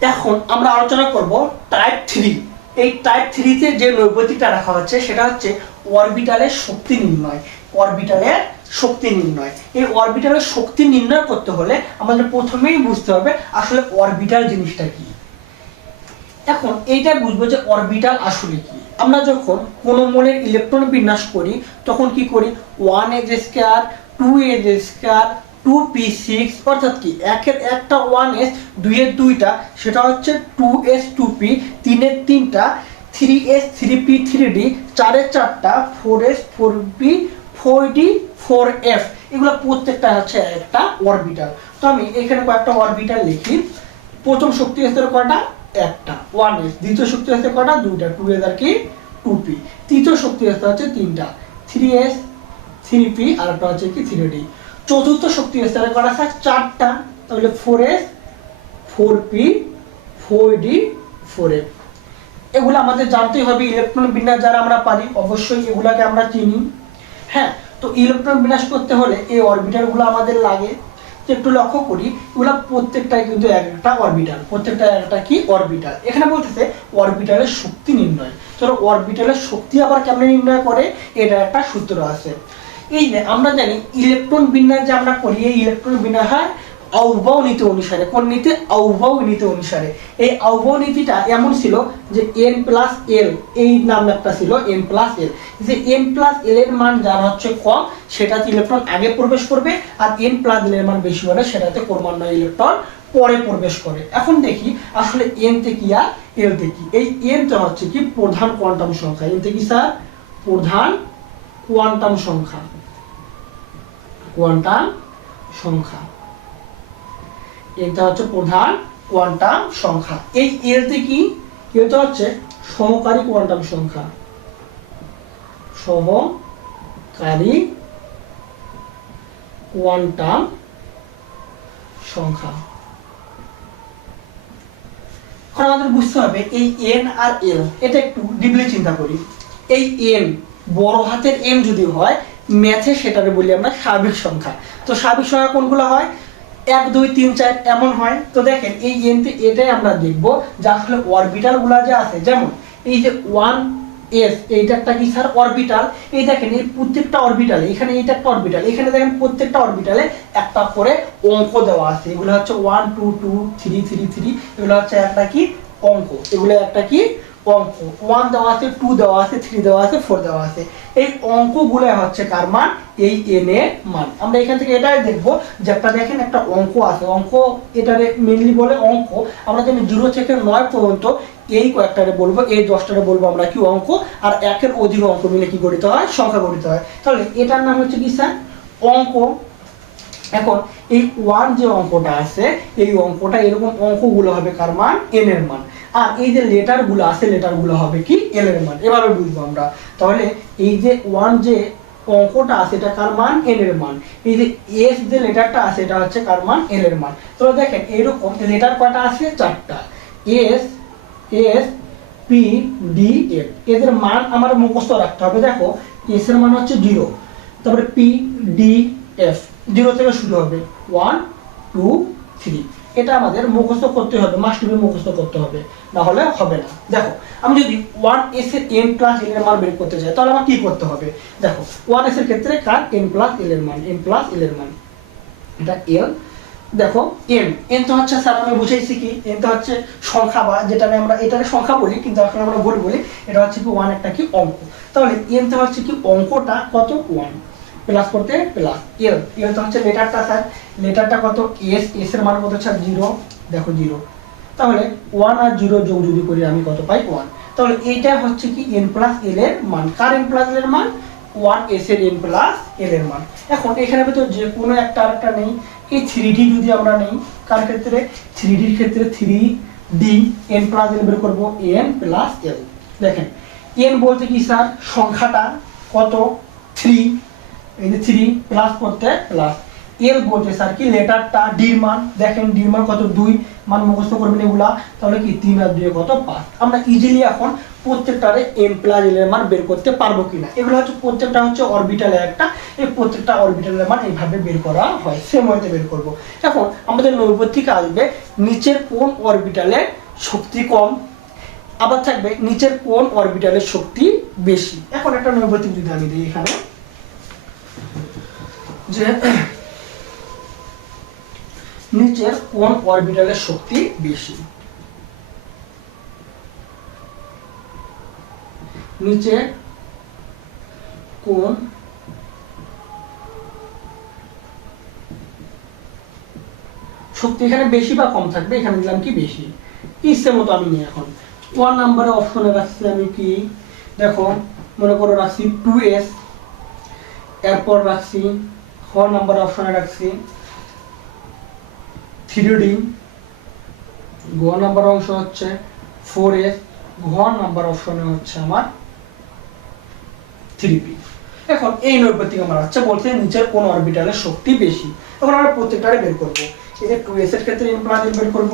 এখন আমরা আলোচনা করব টাইপ থ্রি এই টাইপ থ্রিতে যে নৈবতিকটা রাখা হচ্ছে সেটা হচ্ছে অরবিটালের শক্তি নির্ণয়। অরবিটালের শক্তি নির্ণয়। এই অরবিটালের শক্তি নির্ণয় করতে হলে আমাদের প্রথমেই বুঝতে হবে আসলে অরবিটাল জিনিসটা কি। এখন এইটা বুঝব যে অরবিটাল আসলে কি। আমরা যখন কোনো মনের ইলেকট্রন বিন্যাস করি, তখন কি করি? One s square two s square two p six অর্থাৎ কি? একের একটা ওয়ান এস দুইয়ের দুইটা, সেটা হচ্ছে টু এস টু তিনের তিনটা three s three p three d চারের চারটা four s four p four d four f এগুলো প্রত্যেকটা হচ্ছে একটা অরবিটাল তো আমি এখানে কয়েকটা অরবিটাল লিখি। প্রথম শক্তি স্তর কয়টা? একটা। ওয়ান এস দ্বিতীয় শক্তি স্তর কয়টা? দুইটা। টু এস আর কি? টু তৃতীয় শক্তি স্তর হচ্ছে তিনটা। থ্রি এস থ্রি পি আর একটা হচ্ছে কি? থ্রি ডি চতুর্থ শক্তি স্তরে করা আছে? চারটা। তাহলে four s four p four d four f এগুলো আমাদের জানতেই হবে ইলেকট্রন বিন্যাস যারা আমরা পারি, অবশ্যই এগুলাকে আমরা চিনি। হ্যাঁ তো ইলেকট্রন বিন্যাস করতে হলে এই অরবিটালগুলো আমাদের লাগে। তো একটু লক্ষ্য করি, এগুলো প্রত্যেকটাই কিন্তু এক একটা অরবিটাল প্রত্যেকটা এক একটা কি? অরবিটাল এখানে বলতেছে অরবিটালের শক্তি নির্ণয়। চলো অরবিটালের শক্তি আবার কেমনে নির্ণয় করে? এটা একটা সূত্র আছে। এই আমরা জানি ইলেকট্রন বিন্যাস যে আমরা করি, এই ইলেকট্রন বিন্যাস হয় আউবাউ নীতি অনুসারে। কোন নীতি? আউবাউ নীতি অনুসারে। এই আউবাউ নীতিটা এমন ছিল যে এন প্লাস এল এই নাম একটা ছিল এন প্লাস এল যে এন প্লাস এল এর মান যার হচ্ছে কম সেটাতে ইলেকট্রন আগে প্রবেশ করবে, আর এন প্লাস এল এর মান বেশি হলে সেটাতে ক্রমান্বয়ে ইলেকট্রন পরে প্রবেশ করে। এখন দেখি আসলে এন তে কি আর এল তে কি? এই এন টা হচ্ছে কি প্রধান কোয়ান্টাম সংখ্যা। এন তে কি স্যার? প্রধান কোয়ান্টাম সংখ্যা। কোয়ান্টাম সংখ্যা। এটা হচ্ছে প্রধান কোয়ান্টাম সংখ্যা। এই এলতে কি? এটা হচ্ছে? সহকারী কোয়ান্টাম সংখ্যা। সহকারী কোয়ান্টাম সংখ্যা। আমাদের বুঝতে হবে এই এন আর এল এটা একটু ডিপলি চিন্তা করি। এই এন বড় হাতের এম যদি হয় ম্যাথে সেটাকে বলি আমরা স্বাভাবিক সংখ্যা। তো স্বাভাবিক সংখ্যা কোনগুলো হয়? এক, দুই, তিন, চার এমন হয়। তো দেখেন, এই এনতে এটাই আমরা দেখব যে আসলে অরবিটালগুলা যে আছে। যেমন, এই যে ওয়ান এস এইটা একটা কি স্যার অরবিটাল এই দেখেন, এই প্রত্যেকটা অরবিটালে এখানে এইটা একটা অরবিটাল এখানে দেখেন, প্রত্যেকটা অরবিটালে একটা করে অঙ্ক দেওয়া আছে। এগুলো হচ্ছে one two two three three three এগুলো হচ্ছে একটা কি? অঙ্ক। এগুলো একটা কি? অঙ্ক। ওয়ান দেওয়া আছে টু দেওয়া আছে থ্রি দেওয়া আছে ফোর দেওয়া আছে। এই অঙ্কগুলো হচ্ছে কার মান? এই এন এর মান। আমরা এখান থেকে এটাই দেখব যে একটা দেখেন একটা অঙ্ক আছে। অঙ্ক এটারে মেনলি বলে অঙ্ক। আমরা জানি জিরো থেকে নয় পর্যন্ত এই কয়েকটারে বলব, এই দশটারে বলব আমরা কি অঙ্ক, আর একের অধিক অঙ্ক মিলে কি গঠিত হয়? সংখ্যা গঠিত হয়। তাহলে এটার নাম হচ্ছে কি স্যার? অঙ্ক। এখন এই ওয়ান যে অঙ্কটা আছে, এই অঙ্কটা এরকম অঙ্কগুলো হবে কার মান? এন এর মান। আর এই যে লেটারগুলো আছে লেটারগুলো হবে কি? এল এর মান। এভাবে বুঝব আমরা। তাহলে এই যে ওয়ান যে অঙ্কটা আছে, এটা কার মান? এন এর মান। এই যে এস যে লেটারটা আছে, এটা হচ্ছে কার মান? এল এর মান। তো দেখেন, এরকম লেটার কয়টা আছে? চারটা। S s p d f এদের মান আমার মুখস্থ রাখতে হবে। দেখো এস এর মান হচ্ছে জিরো তারপরে পি ডি এফ জিরো থেকে শুরু হবে। ওয়ান টু থ্রি এটা আমাদের মুখস্থ করতে হবে মাস্টবি মুখস্থ করতে হবে। না হলে হবে না। দেখো, আমি যদি ওয়ান এস এর এন প্লাস এল এর মান বের করতে চাই তাহলে আমার কি করতে হবে? দেখো ওয়ান এস এর ক্ষেত্রে কার এন প্লাস এল এর মান? এন প্লাস এল এর মান। এটা এল দেখো এন এন তো হচ্ছে স্যার আমি বুঝাইছি কি? এন তো হচ্ছে সংখ্যা বা যেটা আমরা, এটাকে সংখ্যা বলি, কিন্তু আসলে আমরা ভুল বলি। এটা হচ্ছে কি ওয়ান একটা কি অঙ্ক। তাহলে এন তো হচ্ছে কি অঙ্কটা কত? ওয়ান প্লাস করতে প্লাস এল এল তো হচ্ছে লেটারটা স্যার লেটারটা কত? এস এস এর মান কত স্যার জিরো দেখো জিরো তাহলে ওয়ান আর জিরো যোগ যদি করি, আমি কত পাই? ওয়ান তাহলে এইটা হচ্ছে কি? এন প্লাস এল এর মান। কার এন প্লাস এল এর মান? ওয়ান এস এর এন প্লাস এল এর মান। এখন এখানে তো যে কোনো একটা আরেকটা নেই। এই থ্রি ডি যদি আমরা নেই, কার ক্ষেত্রে? থ্রি ডির ক্ষেত্রে three d n plus l বের করব। এন প্লাস এল দেখেন এন বলতে কি স্যার সংখ্যাটা কত? থ্রি এই থ্রি প্লাস করতে প্লাস এল বলতে স্যার কি? লেটারটা ডির মান দেখেন ডির মান কত? দুই। মান মুখস্থ করবেন এগুলা। তাহলে কি? তিন আর কত? পাঁচ। আমরা ইজিলি এখন প্রত্যেকটারে এম প্লাস এল এর মান বের করতে পারব কিনা। এগুলো হচ্ছে প্রত্যেকটা হচ্ছে অরবিটালে একটা। এই প্রত্যেকটা অরবিটালের মান এইভাবে বের করা হয়। সেম ওয়েতে বের করব। এখন আমাদের নৈপথ্যিক আসবে নিচের কোন অরবিটালে শক্তি কম? আবার থাকবে নিচের কোন অরবিটালের শক্তি বেশি? এখন একটা নৈপথ্যিক যদি আমি দিই এখানে। যে নিচের কোন অরবিটালের শক্তি বেশি? নিচে কোন শক্তি এখানে বেশি বা কম থাকবে? এখানে দিলাম কি বেশি? ইচ্ছে মতো আমি নিই এখন। ওয়ান নাম্বারে অপশনে রাখছি আমি কি? দেখো, মনে করো রাখছি টু এস এরপর রাখছি খ নাম্বার অপশনে রাখছি। থ্রি ডি গ নাম্বার অংশ হচ্ছে ফোর এস ঘ নাম্বার অপশনে হচ্ছে আমার থ্রি পি এখন এই নৈপতিক আমার আচ্ছা বলছে নিচের কোন অরবিটালের শক্তি বেশি। এখন আমরা প্রত্যেকটারে বের করব। এই যে টু এস এর ক্ষেত্রে ইমপ্লাজের বের করব,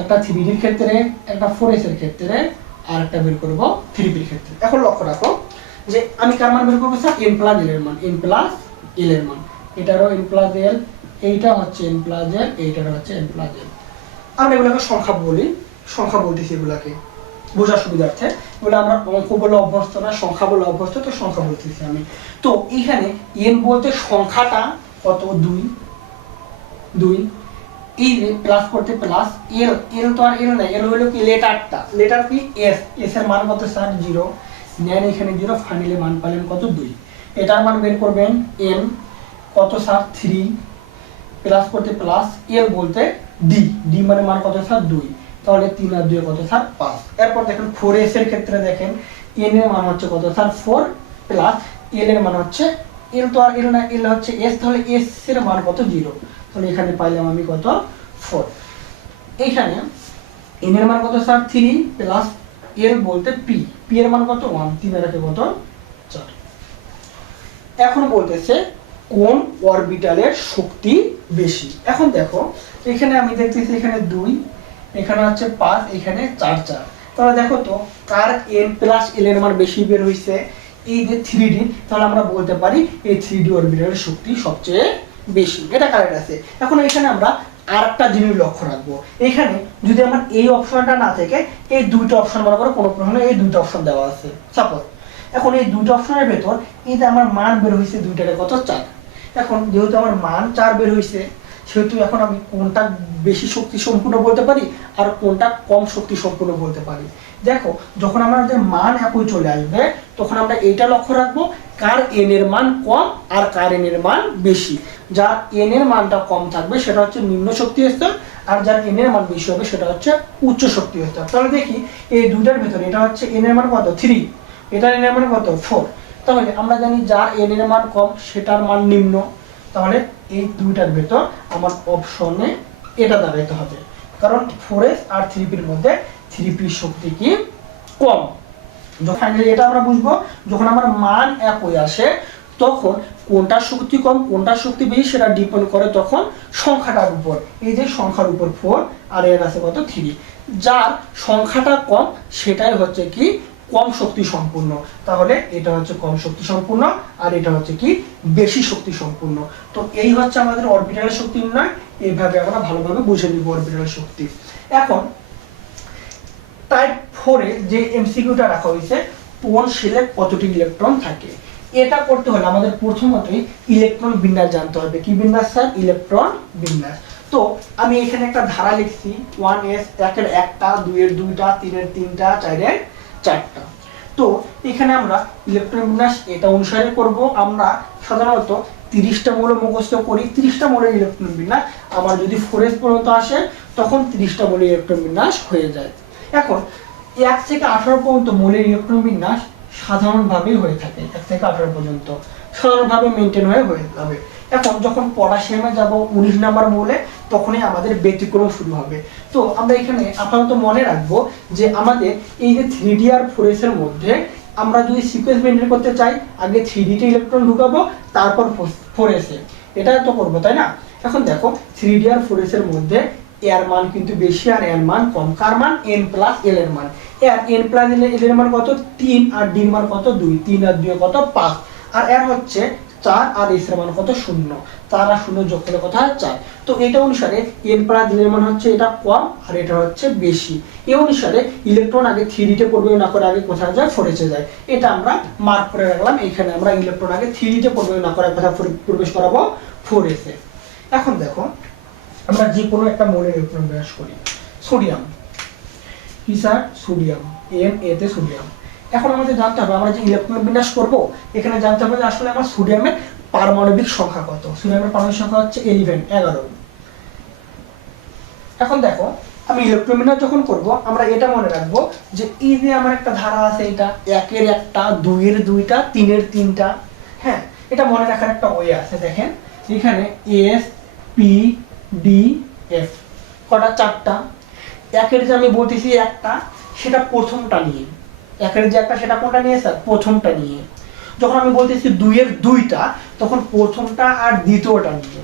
একটা থ্রি ডির ক্ষেত্রে, একটা ফোর এস এর ক্ষেত্রে, আর একটা বের করব থ্রি পির ক্ষেত্রে। এখন লক্ষ্য রাখো যে আমি কার মান বের করব স্যার এন প্লাস এর মান। এম প্লাস এল এর মান এটারও এন প্লাস এল এইটা হচ্ছে এন প্লাস এল এইটারও হচ্ছে এন প্লাস এল আমরা এগুলোকে সংখ্যা বলি, সংখ্যা বলতেছি এগুলাকে। বোঝার সুবিধার্থে এগুলো আমরা অঙ্ক বলে অভ্যস্ত না, সংখ্যা বলে অভ্যস্ত, তো সংখ্যা বলতেছি আমি। তো এখানে এন বলতে সংখ্যাটা কত? দুই। দুই। এই প্লাস করতে প্লাস এল এল তো আর এল নাই এল হলো কি? লেটারটা লেটার কি? এস এস এর মান কত? স্যার জিরো নেন এখানে জিরো ফাইনালি মান পালেন কত? দুই। এটার মান বের করবেন এম কত স্যার থ্রি প্লাস করতে প্লাস এল বলতে ডি ডি মানে মান কত স্যার দুই। তাহলে তিন আর দুই কত স্যার পাঁচ। এরপর দেখেন ফোর এস এর ক্ষেত্রে দেখেন এন এর মান হচ্ছে কত স্যার ফোর প্লাস এল এর মান হচ্ছে এল তো আর এল না এল হচ্ছে এস তাহলে এস এর মান কত? জিরো তাহলে এখানে পাইলাম আমি কত? ফোর এইখানে এন এর মান কত স্যার থ্রি প্লাস এল বলতে পি পি এর মান কত? ওয়ান তিন আর কত? এখন বলতেছে কোন অরবিটালের শক্তি বেশি? এখন দেখো, এখানে আমি দেখতেছি এখানে দুই, এখানে হচ্ছে পাঁচ, এখানে চার চার। তাহলে দেখো তো, কার এন প্লাস এল এর মান বেশি বের হয়েছে এই যে থ্রি ডি তাহলে আমরা বলতে পারি এই থ্রি ডি অরবিটালের শক্তি সবচেয়ে বেশি। এটা কারেক্ট আছে। এখন এখানে আমরা আর একটা জিনিস লক্ষ্য রাখব। এখানে যদি আমার এই অপশনটা না থেকে, এই দুইটা অপশন মনে করো কোনো প্রশ্নে এই দুইটা অপশন দেওয়া আছে। সাপোজ এখন এই দুইটা অপশনের ভেতর এই যে আমার মান বের হয়েছে দুইটারে কত চার? এখন যেহেতু আমার মান চার বের হয়েছে সেহেতু এখন আমি কোনটা বেশি শক্তি সম্পূর্ণ বলতে পারি আর কোনটা কম শক্তি সম্পূর্ণ বলতে পারি। দেখো, যখন আমাদের মান একই চলে আসবে, তখন আমরা এইটা লক্ষ্য রাখব, কার এন এর মান কম আর কার এন এর মান বেশি। যার এন এর মানটা কম থাকবে, সেটা হচ্ছে নিম্ন শক্তি স্তর, আর যার এন এর মান বেশি হবে, সেটা হচ্ছে উচ্চ শক্তি স্তর। তাহলে দেখি, এই দুইটার ভেতরে এটা হচ্ছে এন এর মান কত? থ্রি এটার এন এর মান কত? ফোর তাহলে আমরা জানি যার এন এর মান কম, সেটার মান নিম্ন। তাহলে এই দুইটার ভেতর আমার অপশনে এটা দাঁড়াইতে হবে। কারণ ফোর এস আর থ্রি পির মধ্যে থ্রি পির শক্তি কি? কম। যখন ফাইনালি এটা আমরা বুঝব, যখন আমার মান একই আসে, তখন কোনটার শক্তি কম, কোনটার শক্তি বেশি, সেটা ডিপেন্ড করে তখন সংখ্যাটার উপর। এই যে সংখ্যার উপর ফোর আর এর আছে কত? থ্রি যার সংখ্যাটা কম, সেটাই হচ্ছে কি? কম শক্তি সম্পূর্ণ। তাহলে এটা হচ্ছে কম শক্তি সম্পূর্ণ আর এটা হচ্ছে কি বেশি শক্তি সম্পূর্ণ। তো এই হচ্ছে আমাদের অরবিটালের শক্তি নির্ণয়। এইভাবে আমরা ভালোভাবে বুঝে নিব অরবিটালের শক্তি। এখন টাইপ ফোরে যে এমসিকিউটা রাখা হয়েছে, কোন সেলে কতটি ইলেকট্রন থাকে? এটা করতে হলে আমাদের প্রথমতই ইলেকট্রন বিন্যাস জানতে হবে। কি বিন্যাস স্যার? ইলেকট্রন বিন্যাস। তো আমি এখানে একটা ধারা লিখছি। ওয়ান এস একের একটা, দুইয়ের দুইটা, তিনের তিনটা, চারের চারটা। তো এখানে আমরা ইলেকট্রন বিন্যাস এটা অনুসারে করব। আমরা সাধারণত তিরিশটা মৌল মুখস্থ করি, তিরিশটা মৌলের ইলেকট্রন বিন্যাস আমার যদি ফোরেস পর্যন্ত আসে, তখন তিরিশটা মৌলের ইলেকট্রন বিন্যাস হয়ে যায়। এখন, এক থেকে আঠারো পর্যন্ত মৌলের ইলেকট্রন বিন্যাস সাধারণভাবেই হয়ে থাকে। এক থেকে আঠারো পর্যন্ত। সাধারণভাবে মেনটেন হয়ে হয়ে যাবে। এখন যখন পটাশিয়ামে যাব উনিশ নাম্বার মৌলে, তখনই আমাদের ব্যতিক্রম শুরু হবে। তো আমরা এখানে আপাতত মনে রাখব যে আমাদের এই যে থ্রি ডি আর ফোর এর মধ্যে আমরা যদি সিকোয়েন্স মেনটেন করতে চাই, আগে থ্রি ডিতে ইলেকট্রন ঢুকাবো, তারপর ফোর এসে এটা তো করব, তাই না? এখন দেখো থ্রি ডি আর ফোর এর মধ্যে এর মান কিন্তু বেশি আর এর মান কম। কার মান? এন প্লাস এল এর মান। এর এন প্লাস এল এর মান কত? তিন আর ডির মান কত? দুই। তিন আর দুই কত? পাঁচ। আর এর হচ্ছে চার আর এস এর মান কত? শূন্য। চার আর শূন্য যোগ করলে কত হয়? চার। তো এটা অনুসারে এন এল এর মান হচ্ছে এটা কম আর এটা হচ্ছে বেশি। এই অনুসারে ইলেকট্রন আগে থ্রিডিতে পড়বে, না করে আগে কোথায় যায়? ফোরেছে যায়। এটা আমরা মার্ক করে রাখলাম। এখানে আমরা ইলেকট্রন আগে থ্রিডিতে পড়বে, না করে কোথায় প্রবেশ করাবো? ফোর এখন দেখো, আমরা যে কোনো একটা মৌলের ইলেকট্রন বিন্যাস করি। সোডিয়াম কি স্যার সোডিয়াম এন এতে সোডিয়াম এখন আমাদের জানতে হবে, আমরা যে ইলেকট্রন বিন্যাস করব, এখানে জানতে হবে যে আসলে আমার সোডিয়ামের পারমাণবিক সংখ্যা কত। সোডিয়ামের পারমাণবিক সংখ্যা হচ্ছে ইলেভেন এগারো। এখন দেখো, আমি ইলেকট্রন বিন্যাস যখন করব, আমরা এটা মনে রাখব যে এই যে আমার একটা ধারা আছে এটা, একের একটা, দুইয়ের দুইটা, তিনের তিনটা হ্যাঁ এটা মনে রাখার একটা ওয়ে আছে, দেখেন। এখানে এস পি ডি এফ কটা, চারটা। একের যে আমি বলতেছি একটা, সেটা প্রথমটা নিয়ে। একের যে একটা, সেটা কোনটা নিয়ে স্যার? প্রথমটা নিয়ে। যখন আমি বলতেছি দুইয়ের দুইটা, তখন প্রথমটা আর দ্বিতীয়টা নিয়ে।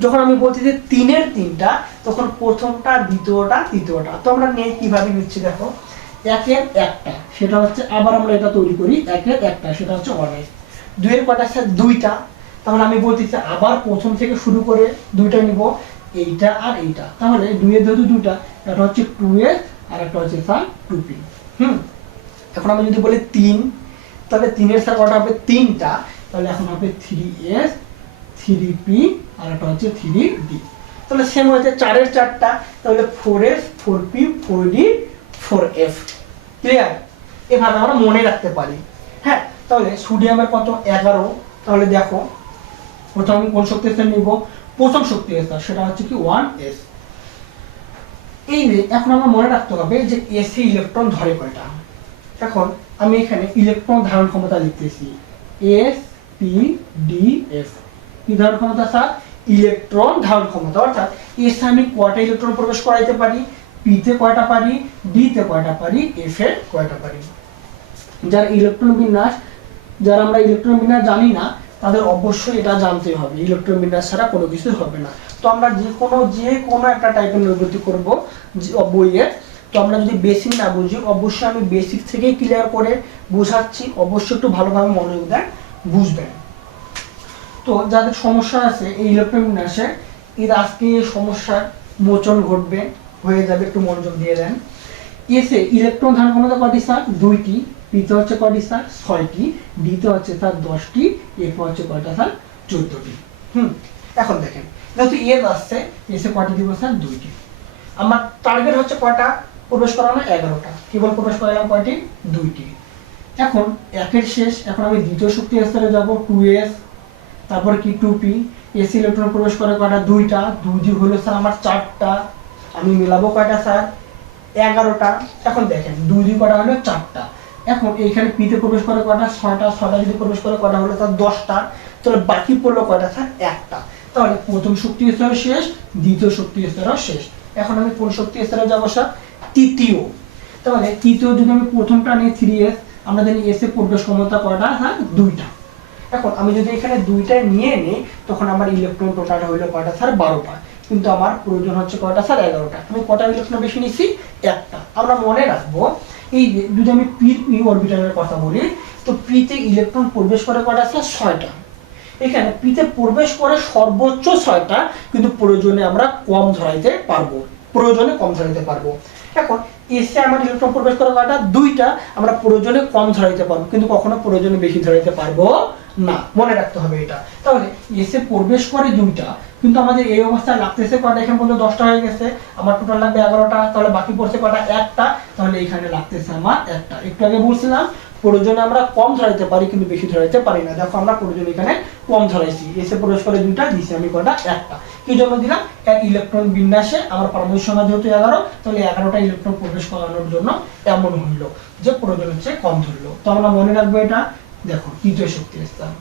যখন আমি বলতেছি তিনের তিনটা, তখন প্রথমটা, দ্বিতীয়টা, তৃতীয়টা। তো আমরা নিয়ে কীভাবে নিচ্ছি দেখো? একের একটা, সেটা হচ্ছে আবার আমরা এটা তৈরি করি, একের একটা, সেটা হচ্ছে অনেক। দুইয়ের কটা স্যার? দুইটা। তাহলে আমি বলতেছি আবার প্রথম থেকে শুরু করে দুইটা নিব, এইটা আর এইটা। তাহলে দুইয়ের যেহেতু দুইটা, একটা হচ্ছে টু এস আর একটা হচ্ছে স্যার টু পি। হুম? এখন আমি যদি বলি তিন, তাহলে তিনের স্যার কটা হবে? তিনটা। তাহলে এখন হবে থ্রি এস থ্রি পি আর একটা হচ্ছে থ্রি ডি তাহলে সেম হচ্ছে চারের চারটা। তাহলে four s four p four d four f clear এভাবে আমরা মনে রাখতে পারি। হ্যাঁ তাহলে সোডিয়ামের কত? এগারো। তাহলে দেখো, প্রথম আমি কোন শক্তি স্তর নিব? প্রথম শক্তি স্তর সেটা হচ্ছে কি ওয়ান এস এই এখন আমরা মনে রাখতে হবে যে এসি ইলেকট্রন ধরে কয়টা? এখন আমি এখানে ইলেকট্রন ধারণ ক্ষমতা লিখতেছি। এস পি ডি এফ কি ধারণ ক্ষমতা, স্যার? ইলেকট্রন ধারণ ক্ষমতা। অর্থাৎ এস আমি কয়টা ইলেকট্রন প্রবেশ করাইতে পারি? পিতে কয়টা পারি? ডিতে কয়টা পারি? এফ এ কয়টা পারি? যার ইলেকট্রন বিন্যাস, যারা আমরা ইলেকট্রন বিন্যাস জানি না, তাদের অবশ্যই এটা জানতে হবে। ইলেকট্রন বিন্যাস ছাড়া কোনো কিছু হবে না। তো আমরা যে কোনো যে কোনো একটা টাইপের নৈবৃত্তি করব বইয়ের তো আমরা যদি বেসিক না বুঝি, অবশ্যই আমি বেসিক থেকেই ক্লিয়ার করে বোঝাচ্ছি, অবশ্যই একটু ভালোভাবে মনোযোগ দেন, বুঝবেন। তো যাদের সমস্যা আছে, এই ইলেকট্রন বিন্যাসে এর আজকে সমস্যার মোচন ঘটবে, হয়ে যাবে, একটু মনোযোগ দিয়ে দেন। এসে ইলেকট্রন ধারণ ক্ষমতা কয়টি স্যার দুইটি পিতে হচ্ছে কয়টি স্যার ছয়টি ডিতে হচ্ছে তার দশটি এফ হচ্ছে কয়টা? স্যার চোদ্দটি। হুম, এখন দেখেন, যেহেতু এস আসছে এসে কয়টি দিব? স্যার দুইটি। আমার টার্গেট হচ্ছে কয়টা? প্রবেশ করানো এগারোটা। কেবল প্রবেশ করালাম কয়টি? দুইটি। এখন একের শেষ, এখন আমি দ্বিতীয় শক্তি স্তরে যাব, টু এস, তারপর কি টু পি? এসি, ইলেকট্রন প্রবেশ করে কয়টা? দুইটা। দুই হলো স্যার আমার চারটা। আমি মিলাবো কয়টা স্যার? এগারোটা। এখন দেখেন, দুই দুই কটা হলো? চারটা। এখন এইখানে পিতে প্রবেশ করে কয়টা? ছয়টা। ছয়টা যদি প্রবেশ করে কয়টা হলো? তার দশটা। তাহলে বাকি পড়ল কয়টা স্যার? একটা। তাহলে প্রথম শক্তি স্তর শেষ, দ্বিতীয় শক্তি স্তরও শেষ। এখন আমি কোন শক্তি স্তরে যাব স্যার? তৃতীয়। তাহলে তৃতীয় যদি আমি প্রথমটা নিই থ্রি এস আমরা জানি এসে প্রবেশ ক্ষমতা কয়টা হ্যাঁ দুইটা। এখন আমি যদি এখানে দুইটা নিয়ে নিই, তখন আমার ইলেকট্রন টোটাল হইল কয়টা? স্যার বারোটা। কিন্তু আমার প্রয়োজন হচ্ছে কয়টা? স্যার এগারোটা। আমি কটা ইলেকট্রন বেশি নিচ্ছি একটা। আমরা মনে রাখব, এই যদি আমি পি পি অরবিটালের কথা বলি, তো পিতে ইলেকট্রন প্রবেশ করে কয়টা? স্যার ছয়টা। এখানে পিতে প্রবেশ করে সর্বোচ্চ ছয়টা, কিন্তু প্রয়োজনে আমরা কম ধরাইতে পারব। প্রয়োজনে কম ধরাইতে পারব। এখন এসে আমার ইলেকট্রন প্রবেশ করা কয়টা দুইটা, আমরা প্রয়োজনে কম ধরাইতে পারব, কিন্তু কখনো প্রয়োজনে বেশি ধরাইতে পারব না। মনে রাখতে হবে এটা। তাহলে এসে প্রবেশ করে দুইটা, কিন্তু আমাদের এই অবস্থায় লাগতেছে কয়টা? এখানে পর্যন্ত দশটা হয়ে গেছে। আমার টোটাল লাগবে এগারোটা, তাহলে বাকি পড়ছে কটা একটা, তাহলে এখানে লাগতেছে আমার একটা। একটু আগে বলছিলাম প্রয়োজনে আমরা কম ধরাইতে পারি কিন্তু বেশি ধরাইতে পারি না। দেখো আমরা প্রয়োজন এখানে কম ধরাইছি। এসে প্রবেশ করে দুইটা দিছি আমি কয়টা? একটা। কি জন্য দিলাম? এক ইলেকট্রন বিন্যাসে আমার পারমাণবিক সংখ্যা যেহেতু এগারো, তাহলে এগারোটা ইলেকট্রন প্রবেশ করানোর জন্য এমন হইল যে প্রয়োজন হচ্ছে কম ধরলো। তো আমরা মনে রাখব এটা। দেখো তৃতীয় শক্তি স্থান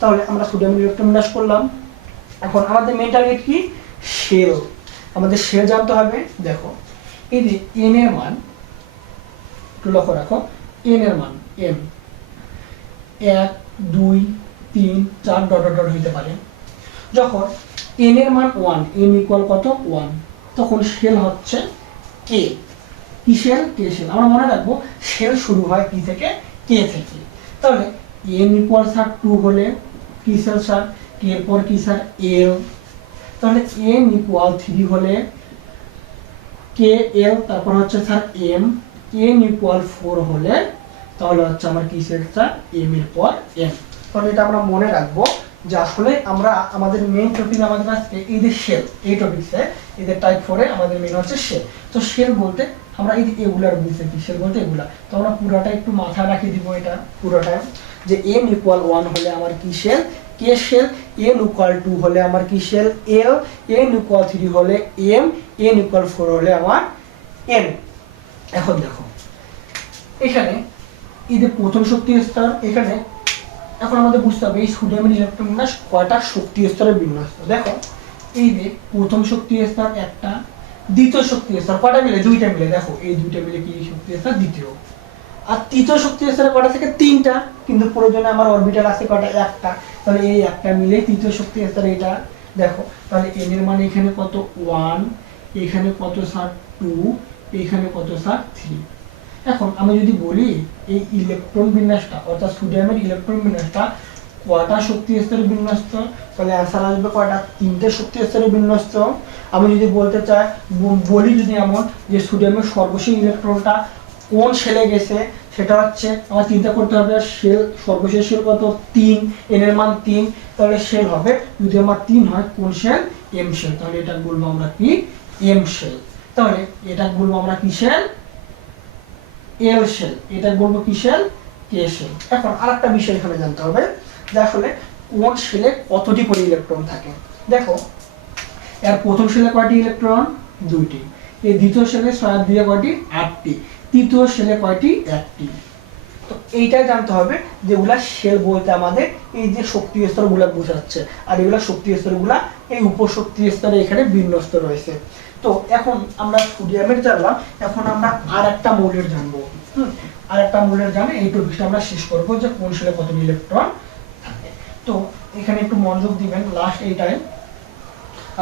তাহলে আমরা সোডিয়াম ইলেকট্রন বিন্যাস করলাম। এখন আমাদের মেন টার্গেট কি? শেল আমাদের শেল জানতে হবে। দেখো, এই যে এন এর মান, একটু লক্ষ্য রাখো। এন এর মান। এন এক, দুই, তিন, চার ডট ডট হইতে পারে। যখন এন এর মান ওয়ান এন ইকুয়াল কত? ওয়ান তখন শেল হচ্ছে কে কি শেল কে শেল আমরা মনে রাখব শেল শুরু হয় কি থেকে কে থেকে। তাহলে এন ইকুয়াল স্যার টু হলে কি সেল স্যার কে এর পর কি স্যার এল তাহলে এন ইকুয়াল থ্রি হলে কে এল তারপর হচ্ছে sir M n equal four হলে তাহলে হচ্ছে আমার কি সেটটা এম এর পর এন তাহলে এটা আমরা মনে রাখব যে আসলে আমরা আমাদের মেইন টপিক আমাদের আজকে এই যে শেল এই টপিকসে এদের টাইপ ফোরে আমাদের মেইন হচ্ছে শেল তো শেল বলতে আমরা এই যে এগুলার বুঝতে কি শেল বলতে এগুলা। তো আমরা পুরোটা একটু মাথায় রাখিয়ে দিব এটা, পুরোটা। যে এম ইকুয়াল ওয়ান হলে আমার কি shell K shell n equal two হলে আমার কি shell L n equal three হলে এম এন ইকুয়াল ফোর হলে আমার এন এখন দেখো, এখানে এই যে প্রথম শক্তি স্তর এখানে, এখন আমাদের বুঝতে হবে এই সোডিয়ামের ইলেকট্রন বিন্যাস কয়টা শক্তি স্তরে বিন্যস্ত। দেখো, এই যে প্রথম শক্তি স্তর একটা, দ্বিতীয় শক্তি স্তর কয়টা মিলে? দুইটা মিলে। দেখো, এই দুইটা মিলে কি শক্তি স্তর দ্বিতীয়। আর তৃতীয় শক্তি স্তরে কয়টা থেকে? তিনটা। কিন্তু প্রয়োজনে আমার অরবিটাল আছে কয়টা? একটা। তাহলে এই একটা মিলে তৃতীয় শক্তি স্তর এটা, দেখো, তাহলে এন এর মানে এখানে কত? ওয়ান, এখানে কত? স্যার টু, এখানে কত? Sir three. এখন আমি যদি বলি, এই ইলেকট্রন বিন্যাসটা, অর্থাৎ সোডিয়ামের ইলেকট্রন বিন্যাসটা কয়টা শক্তি স্তরে বিন্যস্ত? তাহলে অ্যান্সার আসবে কয়টা? তিনটে শক্তি স্তরে বিন্যস্ত। আমি যদি বলতে চাই বলি যদি এমন যে সোডিয়ামের সর্বশেষ ইলেকট্রনটা কোন সেলে গেছে, সেটা হচ্ছে আমার চিন্তা করতে হবে সেল সর্বশেষ সেল কত? তিন। এন এর মান তিন। তাহলে সেল হবে, যদি আমার তিন হয়, কোন সেল এম সেল তাহলে এটা বলব আমরা কি? এম সেল তাহলে এটা বলব আমরা কি সেল এল শেল এটা বলব কি শেল কে শেল এখন আরেকটা বিষয় এখানে জানতে হবে, যে আসলে কোন কতটি করে ইলেকট্রন থাকে? দেখো, এর প্রথম কয়টি ইলেকট্রন দুইটি। দ্বিতীয় ছয় আর দুইয়ে কয়টি? আটটি। তৃতীয় শেলে কয়টি? একটি। তো এইটাই জানতে হবে যেগুলা শেল বলতে আমাদের এই যে শক্তি স্তরগুলা বোঝাচ্ছে, আর এগুলা শক্তি স্তরগুলা এই উপশক্তি স্তরে এখানে বিন্যস্ত রয়েছে। তো এখন আমরা সোডিয়ামের জানলাম এখন আমরা আর একটা মৌলের জানব। আর একটা মৌলের জানে, এই টপিকটা আমরা শেষ করব যে কোন শেলে কত ইলেকট্রন থাকে। তো এখানে একটু মনোযোগ দিবেন লাস্ট এই টাইম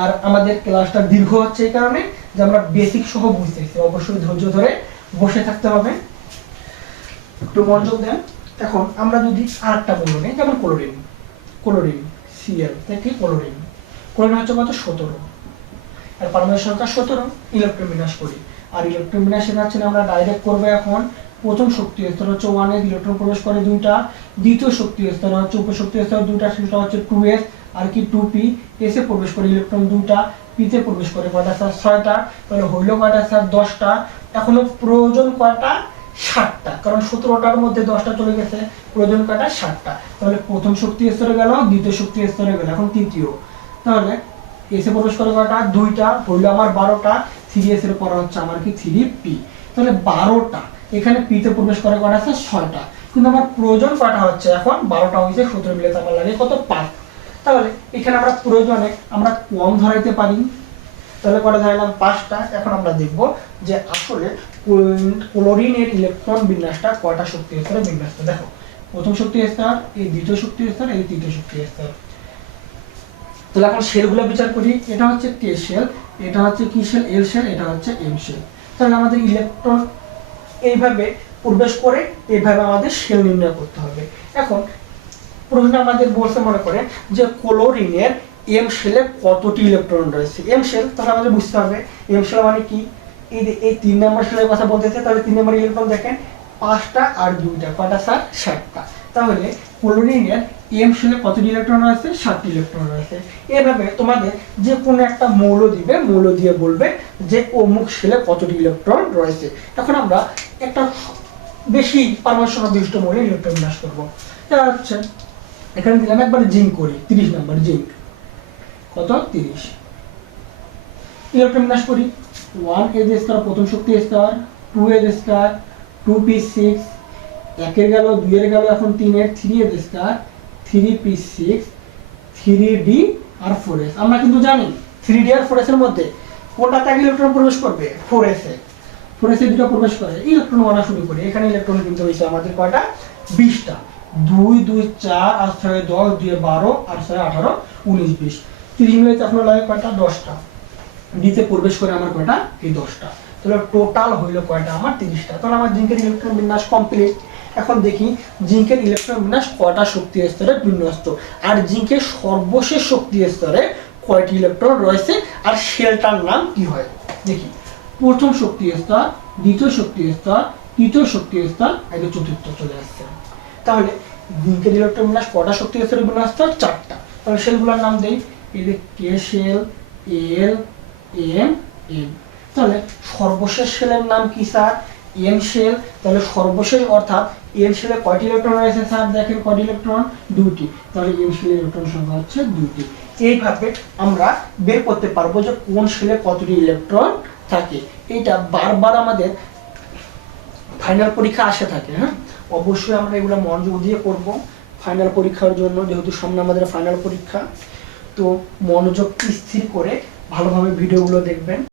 আর আমাদের ক্লাসটা দীর্ঘ হচ্ছে এই কারণে যে আমরা বেসিক সহ বুঝতেছি অবশ্যই ধৈর্য ধরে বসে থাকতে হবে। একটু মনোযোগ দেন। এখন আমরা যদি আর একটা মৌল নিই, যেমন ক্লোরিন ক্লোরিন সিএল থেকে ক্লোরিন ক্লোরিন হচ্ছে কত? সতেরো। আর পারমাণবিক সংখ্যা সতেরো ইলেকট্রন বিন্যাস করি। আর ইলেকট্রন বিন্যাস শেখাচ্ছি না আমরা ডাইরেক্ট করব এখন প্রথম শক্তি স্তর হচ্ছে ওয়ানে ইলেকট্রন প্রবেশ করে দুইটা। দ্বিতীয় শক্তি স্তর হচ্ছে উপশক্তি স্তর দুইটা, সেটা হচ্ছে টু এস আর কি টু পি এসে প্রবেশ করে ইলেকট্রন দুইটা পিতে প্রবেশ করে কয়টা স্যার ছয়টা, তাহলে হইল কয়টা স্যার দশটা। এখনও প্রয়োজন কয়টা? ষাটটা কারণ সতেরোটার মধ্যে দশটা চলে গেছে, প্রয়োজন কয়টা? ষাটটা তাহলে প্রথম শক্তি স্তরে গেল, দ্বিতীয় শক্তি স্তরে গেল, এখন তৃতীয়। তাহলে এসে প্রবেশ করে কয়টা? দুইটা। হইল আমার বারোটা। থ্রি এস এর পর হচ্ছে আমার কি? Three p. তাহলে বারোটা। এখানে পিতে প্রবেশ করে কয়টা আছে? ছয়টা। কিন্তু আমার প্রয়োজন কয়টা হচ্ছে এখন? বারোটা হয়েছে, সতেরো মিলে আমার লাগে কত? পাঁচ। তাহলে এখানে আমরা প্রয়োজনে আমরা কম ধরাইতে পারি। তাহলে কটা ধরাইলাম? পাঁচটা। এখন আমরা দেখব যে আসলে ক্লোরিন- ক্লোরিনের ইলেকট্রন বিন্যাসটা কয়টা শক্তি স্তরে বিন্যস্ত? দেখো, প্রথম শক্তি স্তর, এই দ্বিতীয় শক্তি স্তর, এই তৃতীয় শক্তি স্তর। তাহলে এখন শেলগুলো বিচার করি, এটা হচ্ছে কে শেল এটা হচ্ছে কি শেল এল শেল এটা হচ্ছে এম শেল তাহলে আমাদের ইলেকট্রন এইভাবে প্রবেশ করে, এইভাবে আমাদের শেল নির্ণয় করতে হবে। এখন, প্রশ্ন আমাদের বলতে মনে করে যে ক্লোরিনের এম শেলে কতটি ইলেকট্রন রয়েছে? এম শেল তাহলে আমাদের বুঝতে হবে। এম শেল মানে কি? এই যে, এই তিন নম্বর শেলের কথা বলতেছে, তাহলে তিন নম্বর ইলেকট্রন দেখেন, পাঁচটা আর দুইটা, কয়টা স্যার ষাটটা তাহলে ক্লোরিনের এম শেলে কতটি ইলেকট্রন রয়েছে সাতটি ইলেকট্রন রয়েছে এভাবে তোমাদের যে কোনো একটা মৌল দিবে, মৌল দিয়ে বলবে যে অমুক শেলে কতটি ইলেকট্রন রয়েছে। এখন আমরা একটা বেশি পারমাণবিক বিশিষ্ট মৌলের ইলেকট্রন বিন্যাস করব। এটা হচ্ছে, এখানে দিলাম একবার জিঙ্ক করি, তিরিশ নাম্বার জিঙ্ক কত? তিরিশ। ইলেকট্রন বিন্যাস করি। ওয়ান এজ স্কোয়ার প্রথম শক্তি square two s square two p six একের গেল, দুইয়ের গেল, এখন তিনের three s square three p six, three d আর ফোর এস। আমরা কিন্তু জানি থ্রি ডি আর ফোর এস এর মধ্যে কোনটা ত্যাগ ইলেকট্রন প্রবেশ করবে? ফোর এস এ। ফোর এস এ দুটো প্রবেশ করে। ইলেকট্রন আনা শুরু করি। এখানে ইলেকট্রন কিন্তু হয়েছে আমাদের কয়টা? বিশটা। দুই দুই, চার আর ছয়, দশ, দুই, বারো আর ছয়, আঠারো, উনিশ, বিশ। তিরিশ মিলিতে আপনার লাগে কয়টা? দশটা। ডিতে প্রবেশ করে আমার কয়টা? এই দশটা। তাহলে টোটাল হইল কয়টা? আমার তিরিশটা। তাহলে আমার জিঙ্কের ইলেকট্রন বিন্যাস কমপ্লিট এখন দেখি, জিঙ্কের ইলেকট্রন বিন্যাস কয়টা শক্তি স্তরে বিন্যস্ত? আর জিঙ্কের সর্বশেষ শক্তি স্তরে কয়টি ইলেকট্রন রয়েছে? আর শেলটার নাম কি হয়? দেখি, প্রথম শক্তি স্তর, দ্বিতীয় শক্তি স্তর, তৃতীয় শক্তি স্তর একদম চতুর্থ চলে আসছে। তাহলে জিঙ্কের ইলেকট্রন বিন্যাস কটা শক্তি স্তরে বিন্যস্ত? চারটা। তাহলে সেলগুলোর নাম দেই। যে K shell L M N তাহলে সর্বশেষ সেলের নাম কি, স্যার? এন সেল তাহলে সর্বশেষ অর্থাৎ এন সেলে কয়টি ইলেকট্রন রয়েছে স্যার? দেখেন কয়টি ইলেকট্রন? দুটি তাহলে এন সেলের ইলেকট্রন সংখ্যা হচ্ছে দুটি এইভাবে আমরা বের করতে পারব যে কোন সেলে কতটি ইলেকট্রন থাকে। এইটা বারবার আমাদের ফাইনাল পরীক্ষা আসে থাকে হ্যাঁ? অবশ্যই আমরা এগুলো মনোযোগ দিয়ে করব ফাইনাল পরীক্ষার জন্য, যেহেতু সামনে আমাদের ফাইনাল পরীক্ষা। তো মনোযোগ স্থির করে ভালোভাবে ভিডিওগুলো দেখবেন।